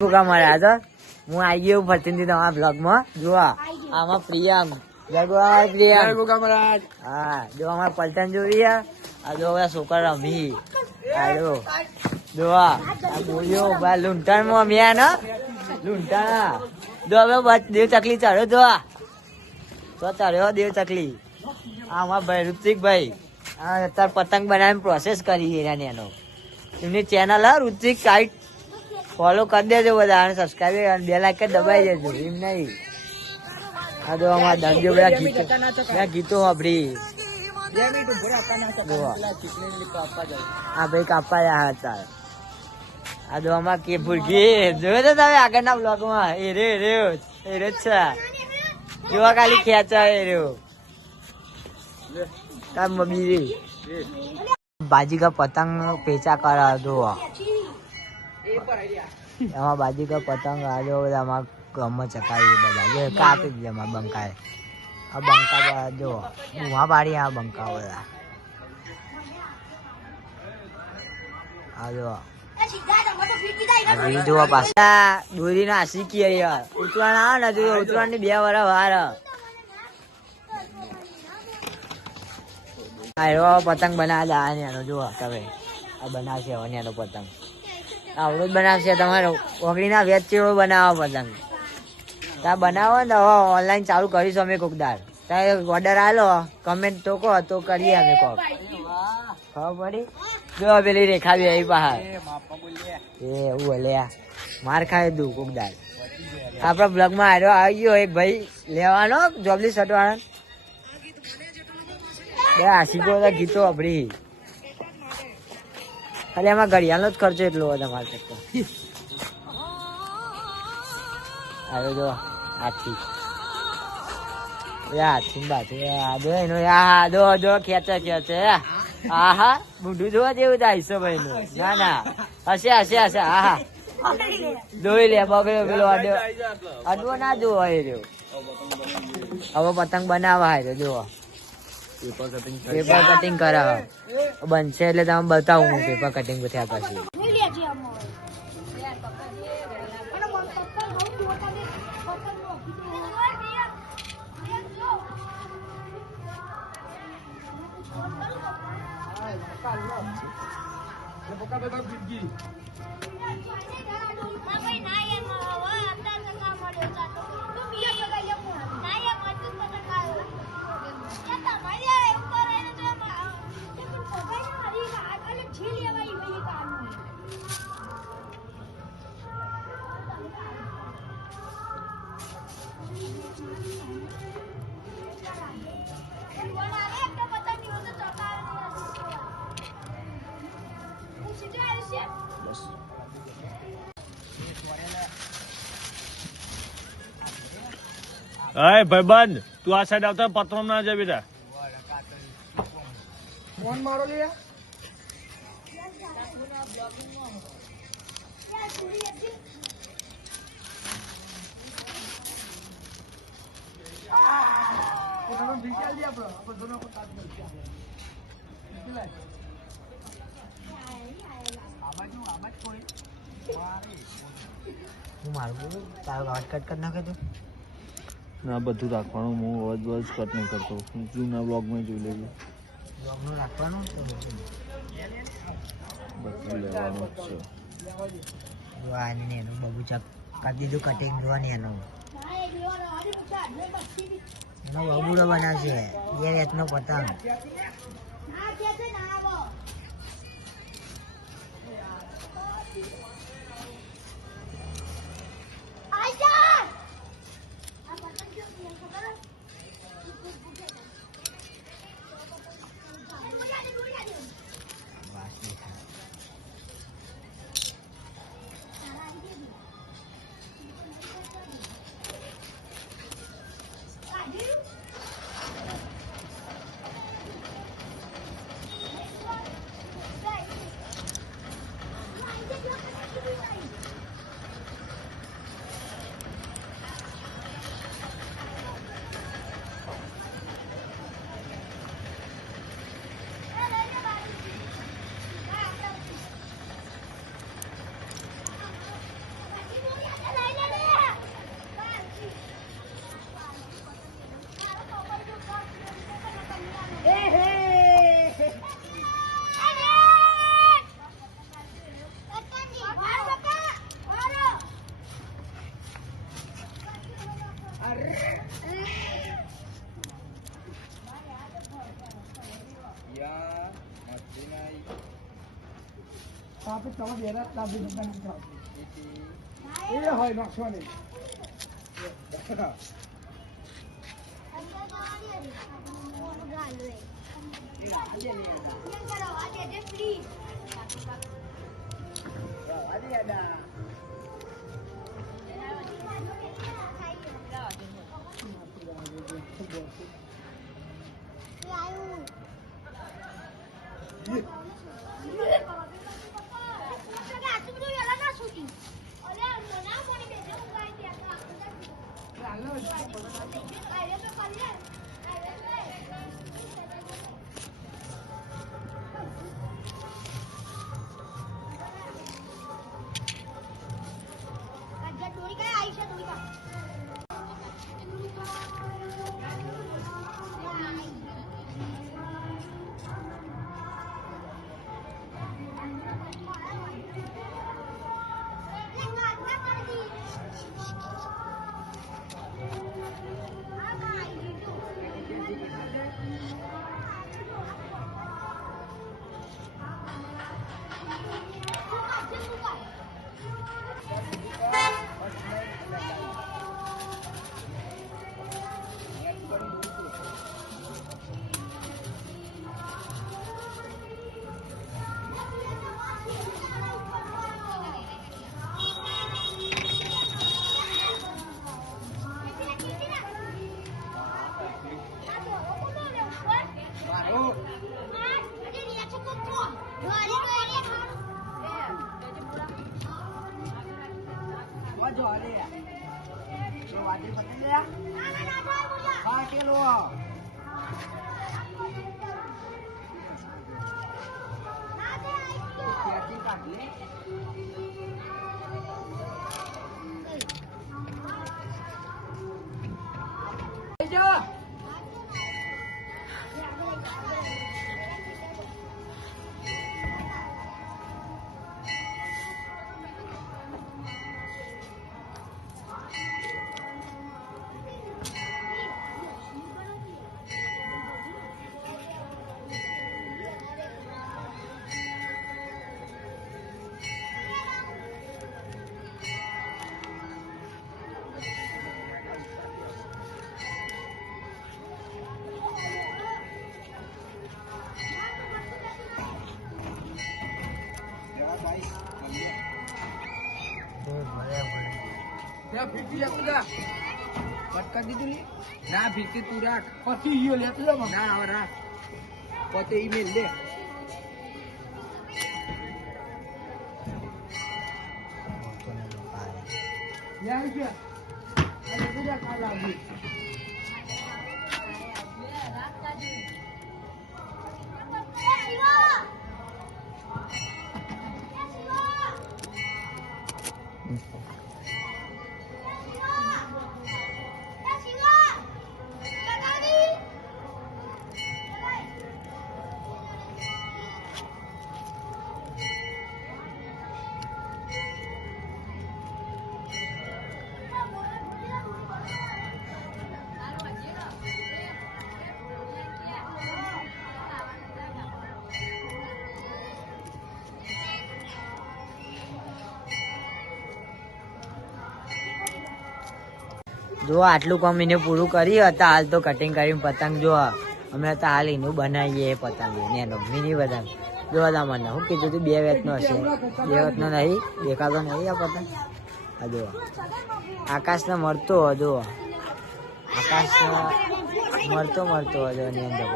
મારા હતા હું આવી ગયો ફરતી તમારા બ્લોગ માં જોવા આમાં પ્રિયમ હા જો અમારા પલટન જોઈ આ જો છોકરા રમી આયો જોવા બોલ્યો લૂંટણ માં અમ્યા ને લૂંટણ જો હવે દેવ ચકલી ચડ્યો જોવા તો ચડ્યો દેવ ચકલી આમાં ભાઈ ઋતિક ભાઈ અત્યારે પતંગ બનાવીને પ્રોસેસ કરી એનો એમની ચેનલ હા ઋતિક કાઈટ ફોલો કરી દેજો બધા અને સબસ્ક્રાઈબ બે લાઈક દબાઈ દેજો એમ નહીં આ તો અમારા દર્દીઓ બધા ગીતો વાપરી હા ભાઈ કાપવા રહ્યા હતા આ તો અમારા કે ભૂલકી જોયો તો તમે આગળના બ્લોગમાં એ રે છે જોવા ખાલી ખેંચા એ રહ્યો કામ મમ્મી બાજી કા પતંગ પેચા કરા દો એમાં બાજુ કા પતંગ આજો બધા અમારા ગામમાં ચકાવી બધા જો કાપી દીધા અમારા બંકાએ આ બંકા જો ઉવા પાડી આ બંકા બધા આ જો જોવા પાછા દોરી ના શીખી યાર ઉતરાણ આવે ને જો ઉતરાણ ની 2 વર્ષ વાર આ પતંગ બનાવ્યા એનો જો તમે આ બનાવશે એનો પતંગ આવડો જ બનાવશે તમારે ઓગળી ના વેચ ચેવો બનાવો પતંગ ત્યાં બનાવો ને હવે ઓનલાઈન ચાલુ કરીશું અમે કોકદાર ત્યાં ઓર્ડર આલો કમેન્ટ તો કહો તો કરીએ અમે કોક ખબર પડી જો પેલી રેખાવી આવી બહાર એ એવું બોલે માર ખાય દઉં કોકદાર આપડા બ્લોગ માં આવી ગયો એક ભાઈ લેવાનો જોબલી શર્ટ વાળા આશીકો ગીતો અભરી ખાલી એમાં ઘડિયાળનો જ ખર્ચો એટલો હોય તમારે તો હવે જો હાથી બાજુ એનો જો ખેંચે આહા બુઢું જોવા જેવું થાય છે ભાઈ નું ના હશે આહા જોઈ લે બગડ્યો પેલો અડવો ના જોવો એ રહ્યો હવે પતંગ બનાવવા તો જોવો પેપર કટિંગ કરાવ બનશે એટલે તમે બતાવું હું પેપર કટિંગ થયા પછી અય ભાઈબંધ તું આ સાઈડ આવતા પત્રો ના જાય બેટા ફોન મારો લે હું મારું તારો અવાજ કટ કરી નાખે તું ના બધું રાખવાનું હું અવાજ કટ નહીં કરતો જૂના બ્લોગમાં જોઈ લેજો બ્લોગનું રાખવાનું બધું લેવાનું જ છે જોવાની એનું બબુચા કાઢી દીધું કટિંગ જોવાની એનું એનો બબુડો બનાવશે 2 રેતનો પતંગ પટકા દીધું ને ના ફીરકી તું રાખ પછી ઈયો લેતો ના હવે રાખ પોતે ઈમેલ લે યાર કે અરે બીજા કાલ આવી જો આટલું કામ એને પૂરું કર્યું હતા. હાલ તો કટિંગ કરીને પતંગ જો અમે તો હાલ એનું બનાવીએ પતંગ એનો મિની પતંગ જોવા મને હું કીધું તું 2 વેતનો હશે 2 વેતનો નહીં દેખાતો નહીં આ પતંગ. આ જો આકાશને મળતો જો આકાશને મળતો હતો એની અંદર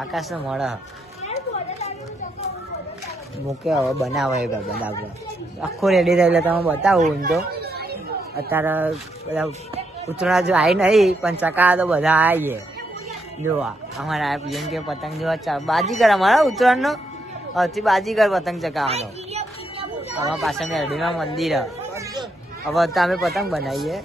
આકાશને મળે મૂકે હવે બનાવે બનાવવો આખો રેડી થાય એટલે તમે બતાવું એમ તો અત્યારે બધા ઉતરા જો આવી નહીં પણ ચકા તો બધા આવીએ જોવા અમારા જેમ કે પતંગ જોવા બાજીગર અમારા ઉત્તરાયણનો હજી બાજીગર પતંગ ચકાવવાનો અમારા પાસે મેરડીમાં મંદિર હવે તો અમે પતંગ બનાવીએ.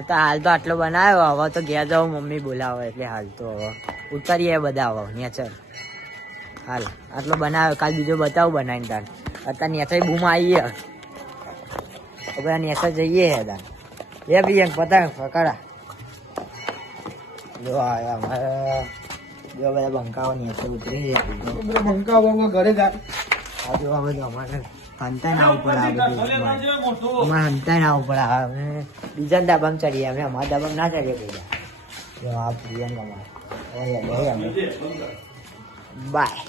અત્યારે હાલ તો આટલો બનાવ્યો, હવે તો ઘેર જાઉં મમ્મી બોલાવે એટલે હાલ તો હવે ઉતરીએ બધા હવે નેચર. હાલ આટલો બનાવ્યો, કાલ બીજો બતાવું બનાવીને તાર. અત્યારે નેચર બૂમ આવીએ હવે નેચર જઈએ તાર. લે બી એમ પતંગ પકડા. જો અમારે જો બધા બંકાઓ નેચર ઉતરી જાય. બંકા ઘરે જા. આ જો હવે તો અમારે હંતાઈ ના ઉપર આ બધું અમારે હંતાઈ ના ઉપર આવે. બીજા ડાબામાં ચડીએ અમે, અમારા ડાબામાં ના ચડીએ બધા. જો આ પ્રિયંકા બાય.